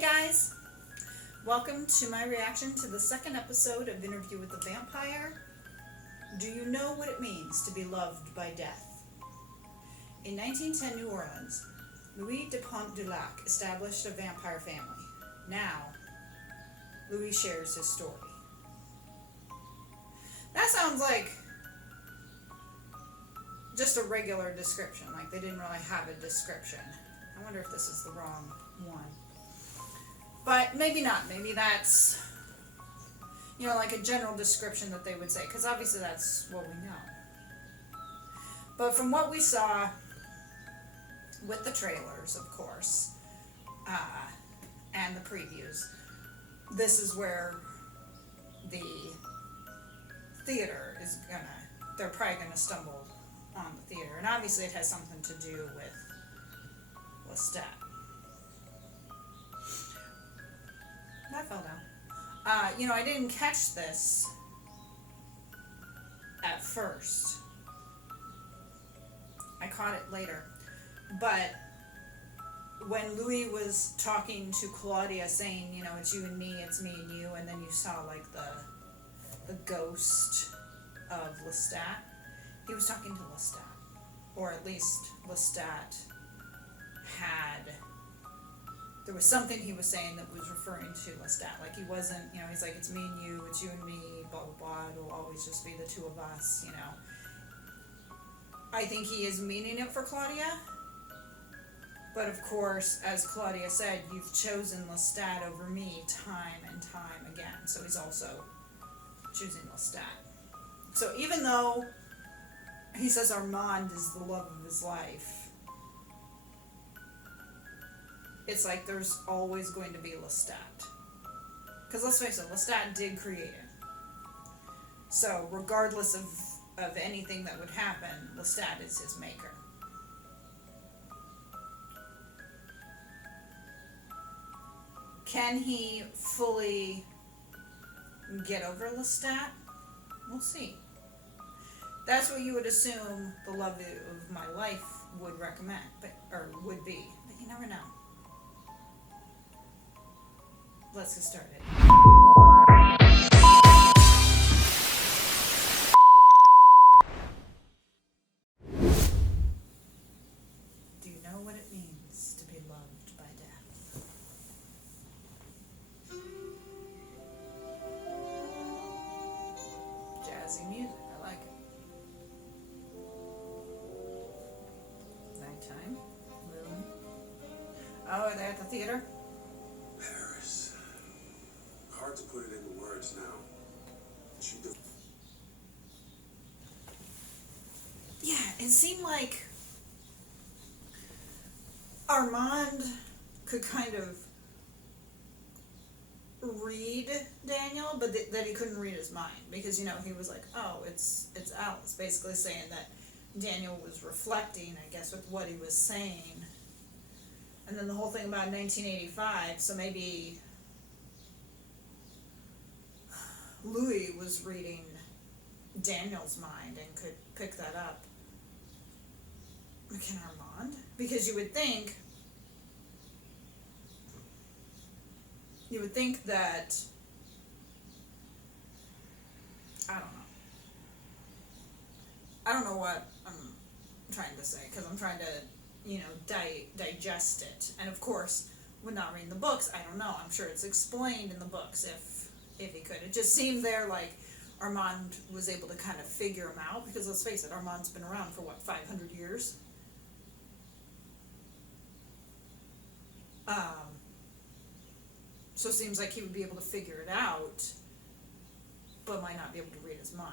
Hey guys, welcome to my reaction to the second episode of Interview with the Vampire. Do you know what it means to be loved by death? In 1910 New Orleans, Louis de Pont du Lac established a vampire family. Now, Louis shares his story. That sounds like just a regular description, like they didn't really have a description. I wonder if this is the wrong one. But maybe not. Maybe that's, like a general description that they would say, because obviously that's what we know. But from what we saw with the trailers, of course, and the previews, this is where the theater is they're probably gonna stumble on the theater. And obviously it has something to do with Lestat. That fell down. I didn't catch this at first. I caught it later. But when Louis was talking to Claudia saying, it's you and me, it's me and you, and then you saw like the ghost of Lestat, he was talking to Lestat. Or at least Lestat had... There was something he was saying that was referring to Lestat. Like he wasn't, he's like, it's me and you, it's you and me, blah, blah, blah. It'll always just be the two of us, I think he is meaning it for Claudia. But of course, as Claudia said, you've chosen Lestat over me time and time again. So he's also choosing Lestat. So even though he says Armand is the love of his life, it's like there's always going to be Lestat. Because let's face it, Lestat did create it. So regardless of anything that would happen, Lestat is his maker. Can he fully get over Lestat? We'll see. That's what you would assume the love of my life would recommend, would be. But you never know. Let's get started. Do you know what it means to be loved by death? Jazzy music, I like it. Nighttime, moon. Oh, are they at the theater? Hard to put it into words now. Yeah, it seemed like Armand could kind of read Daniel, but that he couldn't read his mind because he was like, oh, it's Alice, basically saying that Daniel was reflecting, I guess, with what he was saying. And then the whole thing about 1985, so maybe Louis was reading Daniel's mind and could pick that up. Can Armand? Because you would think that, I don't know what I'm trying to say, because I'm trying to digest it. And of course, when not reading the books, I don't know. I'm sure it's explained in the books if he could. It just seemed there like Armand was able to kind of figure him out, because let's face it, Armand's been around for 500 years? So it seems like he would be able to figure it out, but might not be able to read his mind.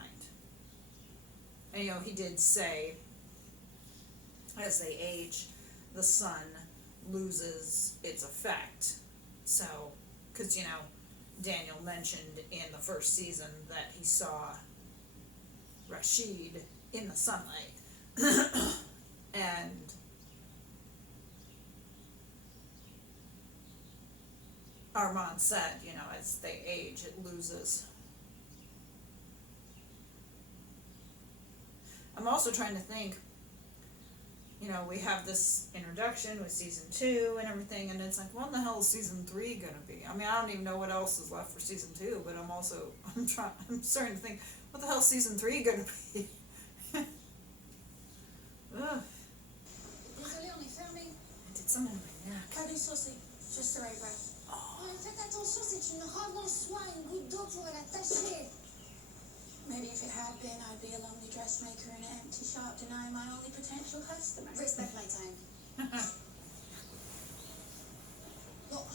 And he did say, as they age, the sun loses its effect. So, because Daniel mentioned in the first season that he saw Rashid in the sunlight. And Armand said, as they age, it loses. I'm also trying to think, you know, we have this introduction with season 2 and everything, and it's like, what the hell is season 3 gonna be? I mean, I don't even know what else is left for season 2, but I'm starting to think, what the hell is season 3 gonna be? Ugh, Désolée, on est fermé. I did something to my neck. Pas de sauce, just the right breath. Oh, faites attention, c'est une robe en soie, une goutte d'eau pourrait la tacher. Maybe if it had been, I'd be a lonely dressmaker in an empty shop, denying my only potential customer. Respect my time. Look.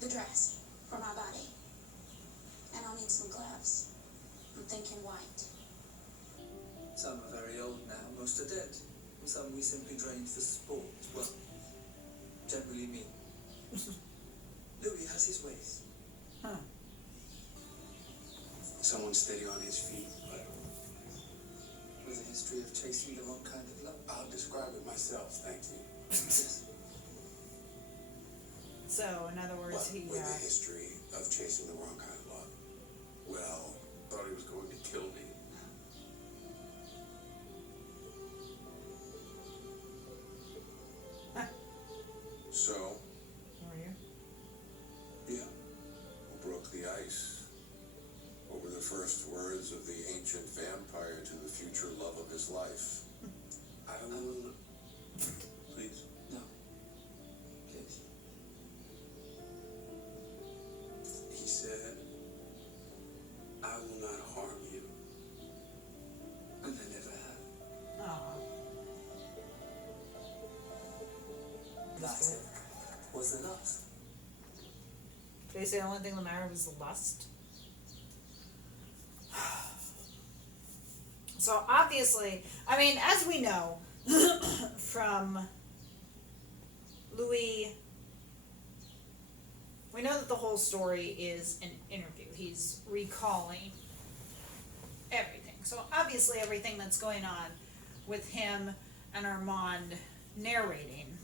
The dress for my body. And I'll need some gloves. I'm thinking white. Some are very old now, most are dead. And some we simply drain for sport. Well, generally me. Louis has his ways. Huh. Someone steady on his feet, but With a history of chasing the wrong kind of love. I'll describe it myself, thank you. Yes. So, in other words, But he, with a history of chasing the wrong kind of love. Well, thought he was going to kill me. So, were you? yeah, we broke the ice over the first words of the ancient vampire to the future love of his life. I don't know. Please. No. Please. He said, I will not harm you. And I never have. Aw. That was enough. They say the only thing that mattered was the lust. So obviously, I mean, as we know from Louis, we know that the whole story is an interview. He's recalling everything. So obviously, everything that's going on with him and Armand narrating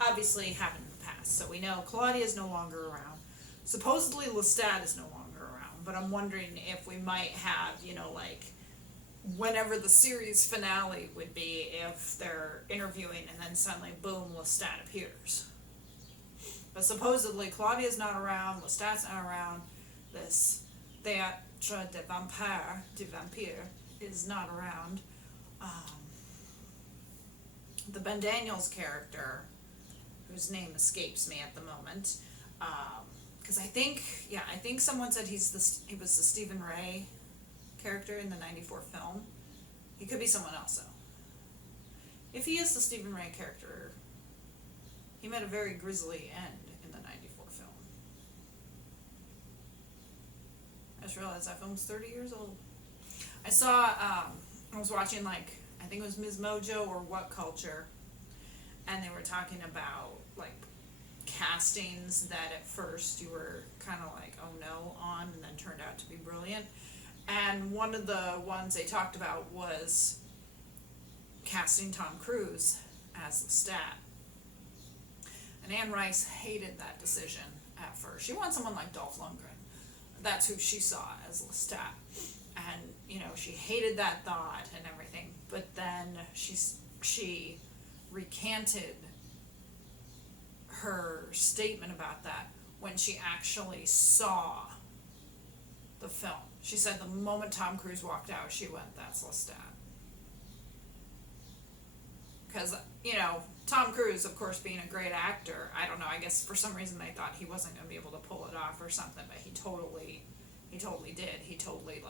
obviously happened in the past. So we know Claudia is no longer around. Supposedly Lestat is no longer around, but I'm wondering if we might have, you know, like whenever the series finale would be, if they're interviewing and then suddenly boom, Lestat appears. But supposedly Claudia's not around, Lestat's not around, this Théâtre de Vampire is not around. The Ben Daniels character, whose name escapes me at the moment, because I think someone said he was the Stephen Ray character in the '94 film. He could be someone else though. If he is the Stephen Ray character, he met a very grisly end in the '94 film. I just realized that film's 30 years old. I saw, I was watching I think it was Ms. Mojo or What Culture, and they were talking about castings that at first you were kind of like, oh no, on, and then turned out to be brilliant. And one of the ones they talked about was casting Tom Cruise as Lestat. And Anne Rice hated that decision at first. She wanted someone like Dolph Lundgren. That's who she saw as Lestat. And, you know, she hated that thought and everything. But then she recanted her statement about that when she actually saw the film. She said the moment Tom Cruise walked out, she went, that's Lestat. Because, you know, Tom Cruise, of course, being a great actor, I don't know, I guess for some reason they thought he wasn't going to be able to pull it off or something, but he totally did. He totally,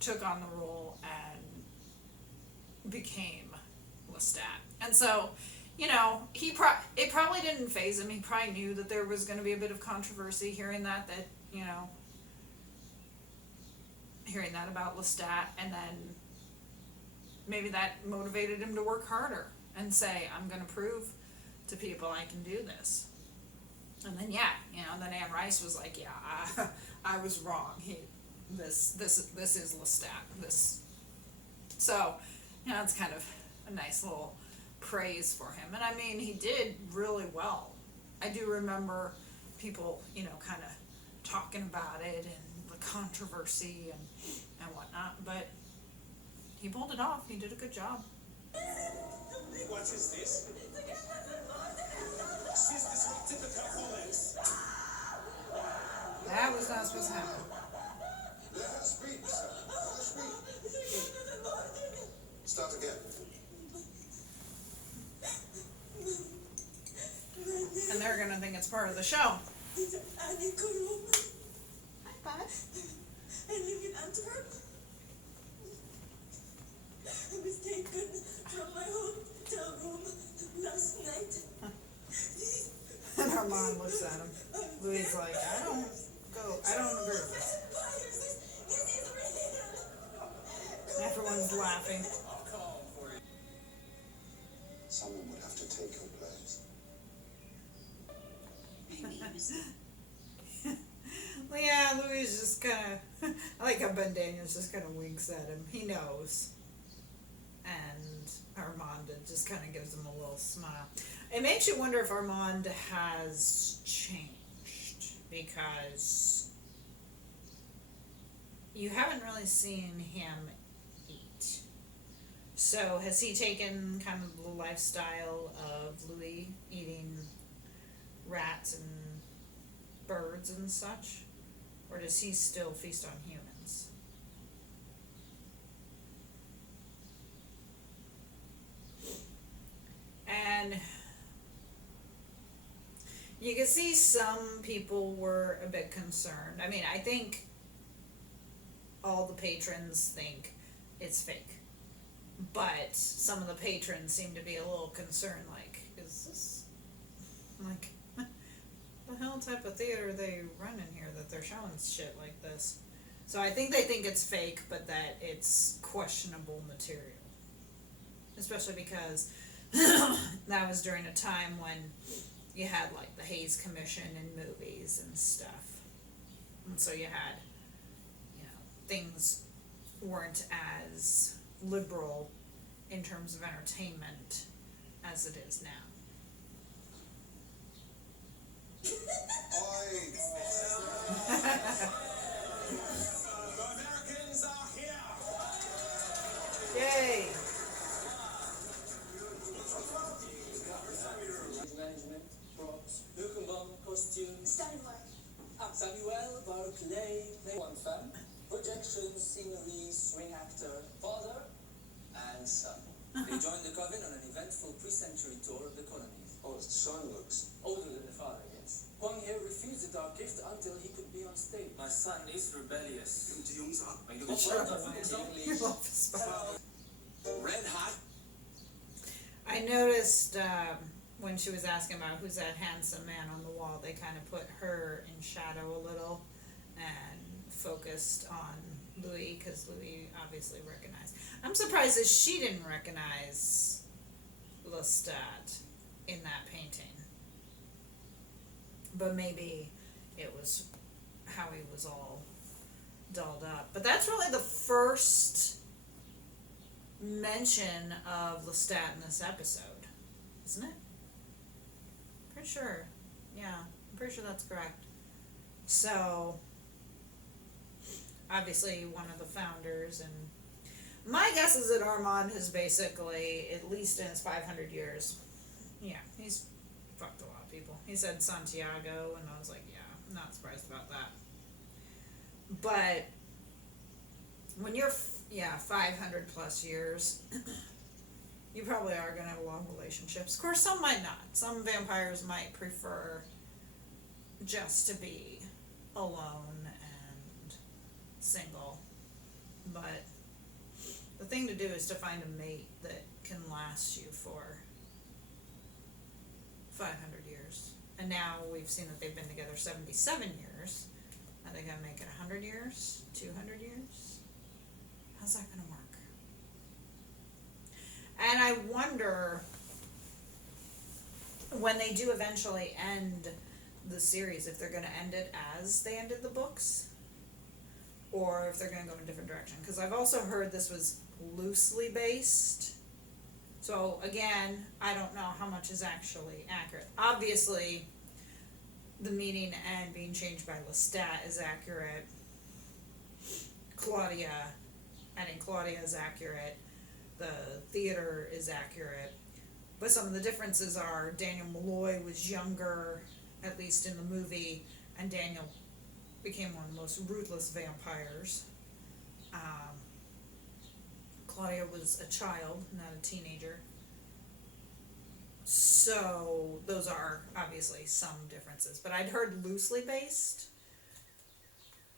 took on the role and became Lestat. And so, you know, it probably didn't faze him. He probably knew that there was going to be a bit of controversy hearing that, you know, hearing that about Lestat, and then maybe that motivated him to work harder and say, I'm going to prove to people I can do this. And then, then Anne Rice was like, I was wrong. This is Lestat. So, it's kind of a nice little praise for him. And I mean, he did really well. I do remember people, kind of talking about it and the controversy and whatnot, but he pulled it off. He did a good job. What is this? She's disrupted the performance. That was not supposed to happen. Let her speak, sir. Let her speak. Start again. And they're gonna think it's part of the show. Annie Colomb. Hi, bud. I live in Antwerp. I was taken from my hotel room last night. And Armand looks at him. Louis like, I don't agree with this. This is real. Everyone's laughing. I'll call for you. Someone would have to take your place. Well, yeah, Louis is just kind of. I like how Ben Daniels just kind of winks at him. He knows. And Armand just kind of gives him a little smile. It makes you wonder if Armand has changed, because you haven't really seen him eat. So has he taken kind of the lifestyle of Louis, eating rats and birds and such? Or does he still feast on humans? And you can see some people were a bit concerned. I mean, I think all the patrons think it's fake. But some of the patrons seem to be a little concerned, like, is this, like, the hell type of theater they run in here that they're showing shit like this? So I think they think it's fake, but that it's questionable material. Especially because that was during a time when you had, like, the Hays Commission in movies and stuff. And so you had, things weren't as liberal in terms of entertainment as it is now. The Americans are here. Yay! Management, props, Lukenbaum, costumes. Steinway. Samuel, Barclay, one femme, projections, scenery, swing actor, father, and son. They joined the coven on an eventful pre-century tour of the colonies. Oh, his son looks. Older than the father, yes. Kwang He refused the dark gift until he could be on stage. My son is rebellious. Shut up, man. Your love is bad. Red hot. I noticed when she was asking about who's that handsome man on the wall, they kind of put her in shadow a little and focused on Louis, because Louis obviously recognized. I'm surprised that she didn't recognize Lestat in that painting. But maybe it was how he was all dolled up. But that's really the first mention of Lestat in this episode, isn't it? Pretty sure. Yeah, I'm pretty sure that's correct. So, obviously one of the founders, and my guess is that Armand has basically, at least in his 500 years, yeah, he's fucked a lot of people. He said Santiago, and I was like, yeah, I'm not surprised about that. But when you're 500 plus years, you probably are going to have long relationships. Of course, some might not. Some vampires might prefer just to be alone and single. But the thing to do is to find a mate that can last you for 500 years. And now we've seen that they've been together 77 years. Are they going to make it 100 years? 200 years? How's that going to work? And I wonder, when they do eventually end the series, if they're going to end it as they ended the books, or if they're going to go in a different direction. Because I've also heard this was loosely based. So again, I don't know how much is actually accurate. Obviously, the meeting and being changed by Lestat is accurate. Claudia I think Claudia is accurate. The theater is accurate. But some of the differences are Daniel Malloy was younger, at least in the movie, and Daniel became one of the most ruthless vampires. Claudia was a child, not a teenager. So those are obviously some differences. But I'd heard loosely based.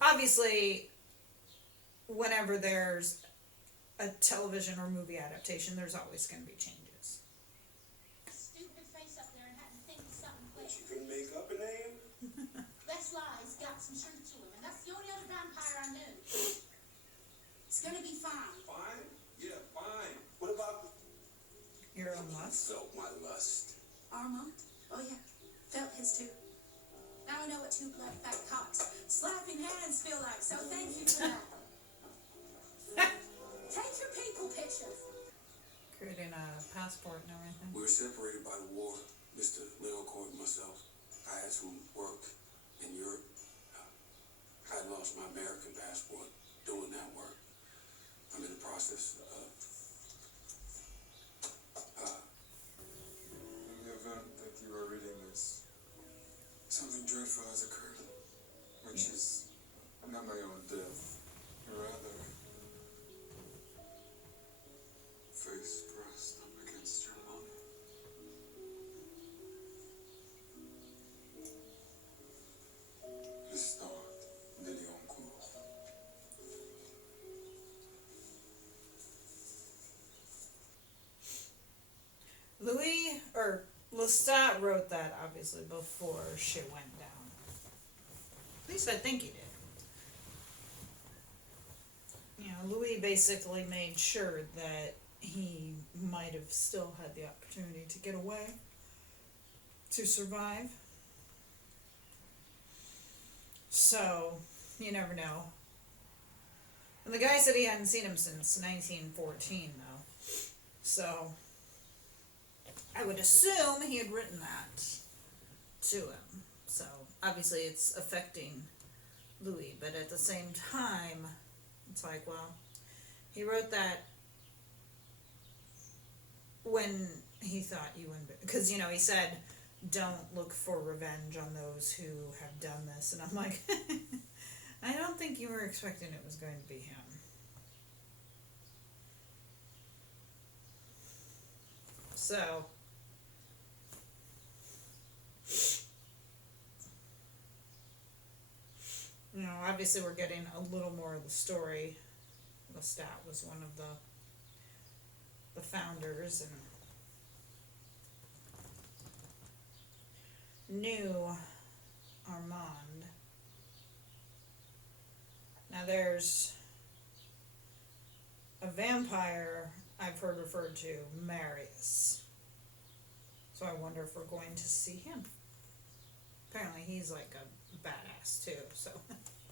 Obviously, whenever there's a television or movie adaptation, there's always going to be changes. Stupid face up there and had to think of something quick. You can make up a name? That's lies, got some truth to him, and that's the only other vampire I knew. It's gonna be fine. Fine? Yeah, fine. What about Your own lust. Felt my lust. Armand? Oh yeah, felt his too. Now I know what two blood fat cocks slapping hands feel like, so thank you for that. Take your people picture. Creating a passport and everything. We were separated by the war, Mr. Leoncourt and myself. I had some work in Europe. I had lost my American passport doing that work. I'm in the process of In the event that you are reading this, something dreadful has occurred, which is not my own death, rather face pressed up against your lung. L'histoire de Léoncourt. Louis, or Lestat wrote that obviously before shit went down. At least I think he did. You know, Louis basically made sure that he might have still had the opportunity to get away, to survive. So, you never know. And the guy said he hadn't seen him since 1914, though. So, I would assume he had written that to him. So, obviously it's affecting Louis, but at the same time, it's like, well, he wrote that when he thought you wouldn't, because, you know, he said, don't look for revenge on those who have done this. And I'm like, I don't think you were expecting it was going to be him. So, you know, obviously we're getting a little more of the story. Lestat was one of the founders and knew Armand. Now there's a vampire I've heard referred to, Marius. So I wonder if we're going to see him. Apparently he's like a badass too, so.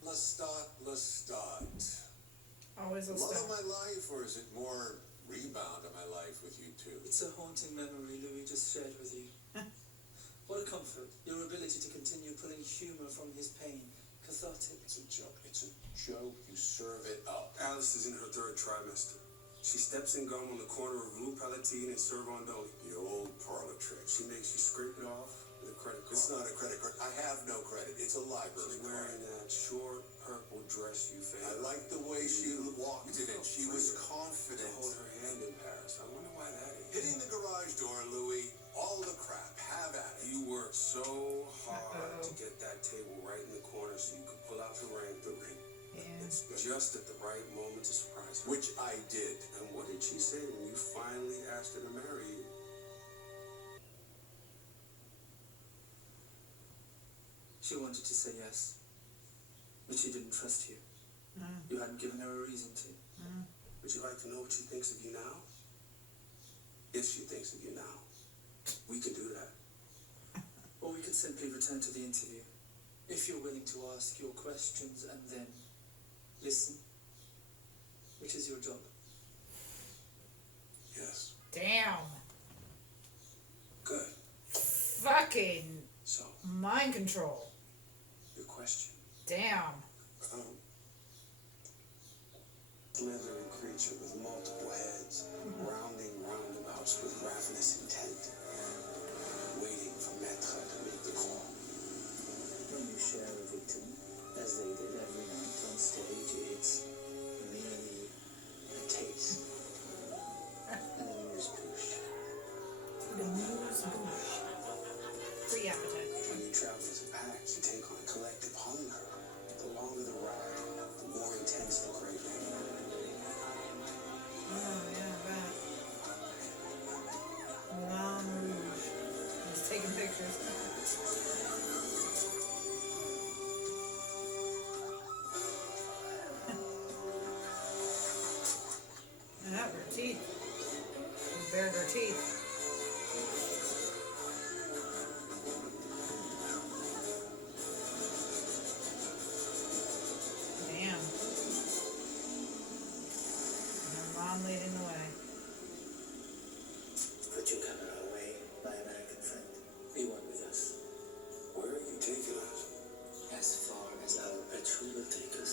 Lestat. Always Love of Lestat. my life, or is it more rebound of my life with you two? It's a haunting memory Louis just shared with you. What a comfort. Your ability to continue pulling humour from his pain. Cathartic. It's a joke. It's a joke. You serve it up. Alice is in her third trimester. She steps in gum on the corner of Rue Palatine and Servandoni. The old parlor trick. She makes you scrape it off with a credit card. It's not a credit card. I have no credit. It's a library She's card. wearing that short purple dress you I favor. like the way she walked in it. She was To confident. hold her hand in Paris. I wonder why that is. Hitting the garage door, Louis. All the crap. Have at it. You worked so hard Uh-oh. to get that table right in the corner so you could pull out the ring. Yeah. It's good. Just at the right moment to surprise her. Which I did. And what did she say when you finally asked her to marry you? She wanted to say yes, but she didn't trust you. Mm. You hadn't given her a reason to. Would you like to know what she thinks of you now? If she thinks of you now, we could do that. Or we could simply return to the interview. If you're willing to ask your questions and then listen, which is your job. Yes. Damn. Good. Fucking So, mind control. your question. Damn. Um, Slithering creature with multiple heads, rounding roundabouts with ravenous intent, waiting for Maître to make the call. When you share a victim, as they did every night on stage, it's merely a taste. And a amuse-bouche. The news boosh. Free appetite. When you travel as a pack, you take on a collective hunger. The longer the ride, the more intense the craving. Oh, yeah, that. Moulin Rouge. He's taking pictures. And that were teeth. She bared her teeth. Damn. And her mom leading the way. Put your camera away, my American friend. Be one with us. Where are you taking us? As far as our petrol will take us.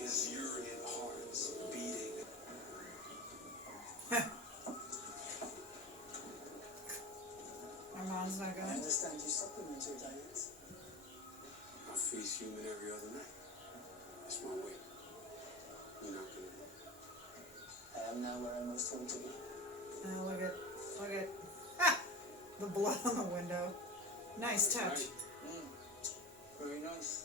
His yearning hearts beating. My mom's not I gonna. understand you supplement your diet. I feast human every other night. That's my way. You're not gonna. I am now where I'm most home to be. Oh, look at, ha! The blood on the window. Nice touch. Very nice.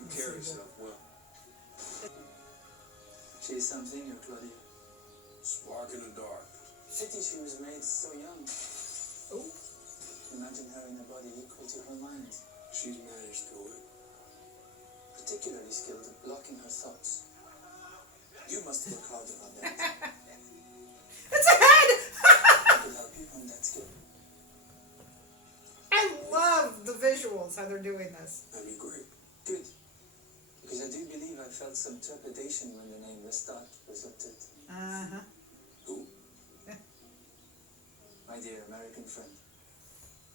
You carry yourself well. She is something, your Claudia. Spark in the dark. Pity she was made so young. Oh. Imagine her in a body equal to her mind. She's managed to it. Particularly skilled at blocking her thoughts. You must work harder on that. It's a head! I could help you on that skill. I love the visuals, how they're doing this. That'd be great. Good. Because I do believe I felt some trepidation when the name Lestat was uttered. Uh-huh. Who? My dear American friend,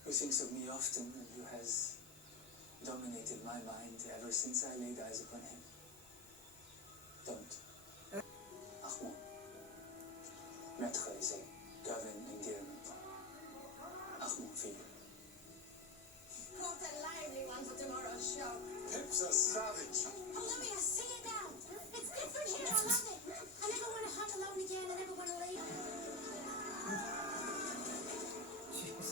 who thinks of me often and who has dominated my mind ever since I laid eyes upon him. Don't. Armand. Maître is a Gavin endearment. Armand for you. What a lively one for tomorrow's show. Pip's a savage. Olivia, say it now. It's different here. I love it. I never want to hunt alone again. I never want to leave. Jeez.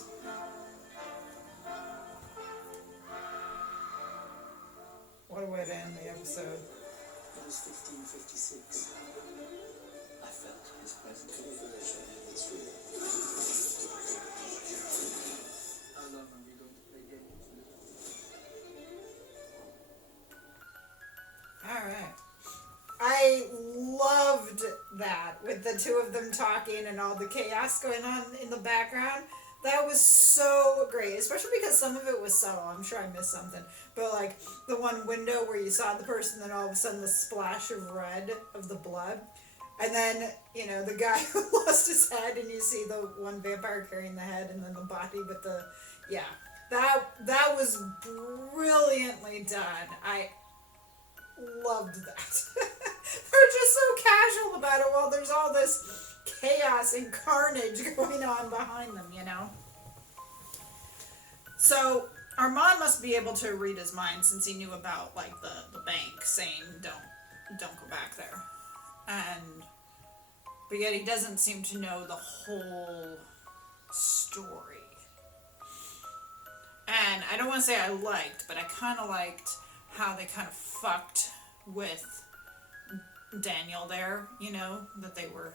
What a way to end the episode. It was 1556. I felt his presence. It's real. How long are we going to play games? Alright. I loved that with the two of them talking and all the chaos going on in the background. That was so great, especially because some of it was subtle. I'm sure I missed something. But like the one window where you saw the person, then all of a sudden the splash of red of the blood. And then, you know, the guy who lost his head and you see the one vampire carrying the head and then the body with the, yeah. That was brilliantly done. I loved that. They're just so casual about it while there's all this chaos and carnage going on behind them, you know? So Armand must be able to read his mind since he knew about like the bank saying don't go back there. But yet he doesn't seem to know the whole story. And I don't want to say I liked, but I kind of liked how they kind of fucked with Daniel there, you know, that they were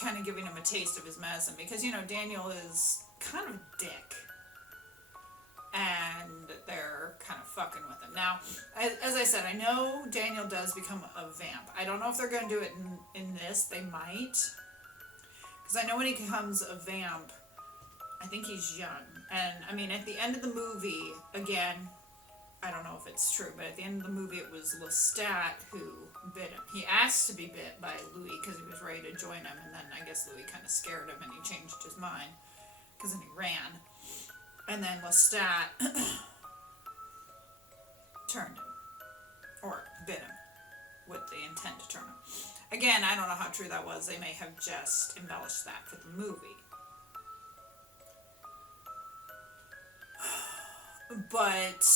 kind of giving him a taste of his medicine, because, you know, Daniel is kind of a dick. And they're kind of fucking with him. Now, as I said, I know Daniel does become a vamp. I don't know if they're going to do it in this. They might. Because I know when he becomes a vamp, I think he's young. And, I mean, at the end of the movie, again, I don't know if it's true, but at the end of the movie it was Lestat who bit him. He asked to be bit by Louis because he was ready to join him, and then I guess Louis kind of scared him and he changed his mind because then he ran. And then Lestat turned him, or bit him with the intent to turn him. Again, I don't know how true that was. They may have just embellished that for the movie. But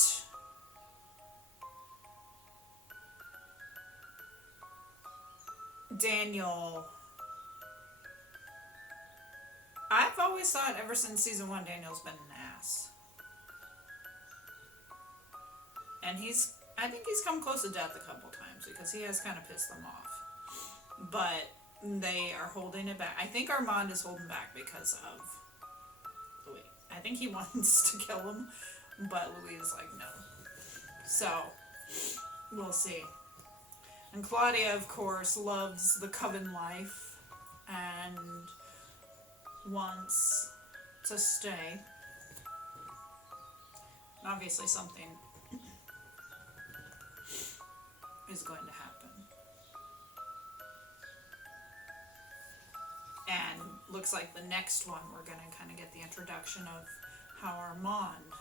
Daniel, I've always thought ever since season 1 Daniel's been an ass. And I think he's come close to death a couple times because he has kind of pissed them off. But they are holding it back. I think Armand is holding back because of Louis. I think he wants to kill him, but Louis is like, no. So, we'll see. And Claudia, of course, loves the coven life and wants to stay. And obviously something is going to happen. And looks like the next one we're going to kind of get the introduction of how Armand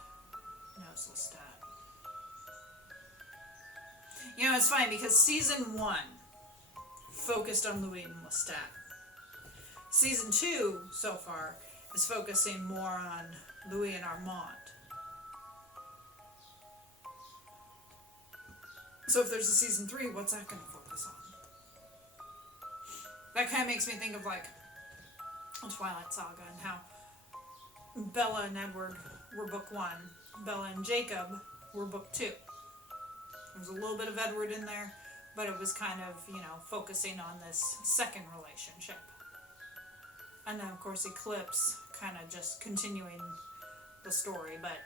knows Lestat. You know, it's funny because season 1 focused on Louis and Lestat. Season 2, so far, is focusing more on Louis and Armand. So if there's a season 3, what's that going to focus on? That kind of makes me think of like Twilight Saga and how Bella and Edward were book 1, Bella and Jacob were book 2. There was a little bit of Edward in there, but it was kind of, focusing on this second relationship. And then, of course, Eclipse kind of just continuing the story. But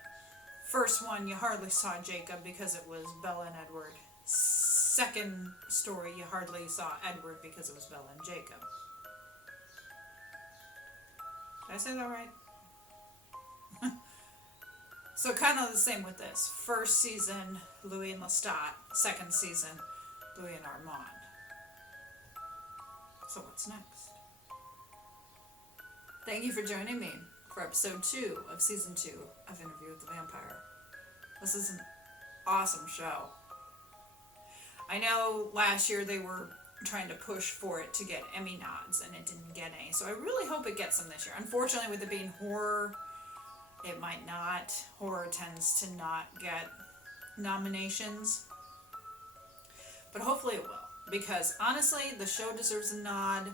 first one, you hardly saw Jacob because it was Bella and Edward. Second story, you hardly saw Edward because it was Bella and Jacob. Did I say that right? So kind of the same with this. First season, Louis and Lestat. Second season, Louis and Armand. So what's next? Thank you for joining me for episode 2 of season 2 of Interview with the Vampire. This is an awesome show. I know last year they were trying to push for it to get Emmy nods and it didn't get any. So I really hope it gets them this year. Unfortunately, with it being horror, it might not. Horror tends to not get nominations. But hopefully it will. Because honestly, the show deserves a nod.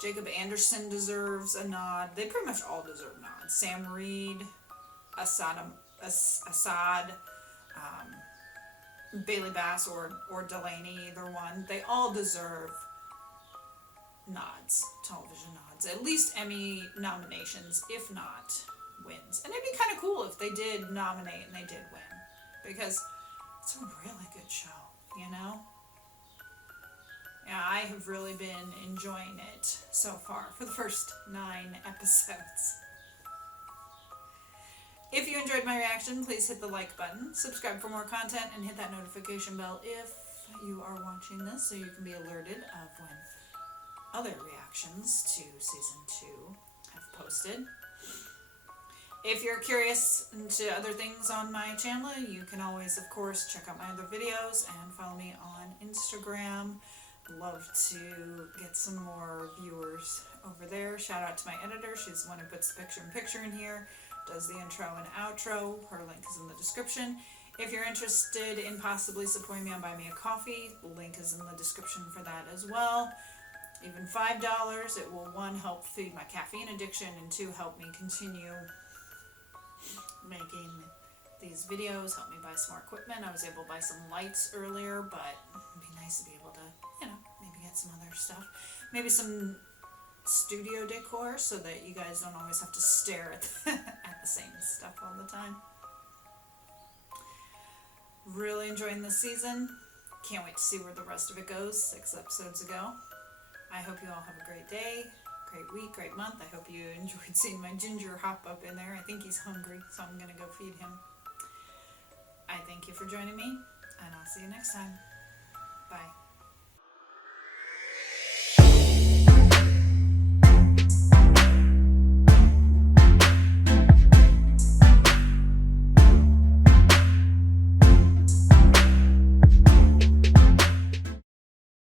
Jacob Anderson deserves a nod. They pretty much all deserve nods. Sam Reed, Assad, Bailey Bass or Delaney, either one. They all deserve nods, television nods. At least Emmy nominations, if not wins. And it'd be kind of cool if they did nominate and they did win. Because it's a really good show, Yeah, I have really been enjoying it so far for the first 9 episodes. If you enjoyed my reaction, please hit the like button, subscribe for more content, and hit that notification bell if you are watching this so you can be alerted of when other reactions to season 2 have posted. If you're curious into other things on my channel, you can always, of course, check out my other videos and follow me on Instagram. Love to get some more viewers over there. Shout out to my editor. She's the one who puts the picture-in-picture in here, does the intro and outro. Her link is in the description. If you're interested in possibly supporting me on Buy Me a Coffee, the link is in the description for that as well. Even $5, it will 1, help feed my caffeine addiction, and 2, help me continue making these videos, help me buy some more equipment. I was able to buy some lights earlier, but it'd be nice to be able to, maybe get some other stuff. Maybe some studio decor so that you guys don't always have to stare at the same stuff all the time. Really enjoying this season. Can't wait to see where the rest of it goes. 6 episodes ago. I hope you all have a great day, great week, great month. I hope you enjoyed seeing my Ginger hop up in there. I think he's hungry, so I'm going to go feed him. I thank you for joining me, and I'll see you next time. Bye.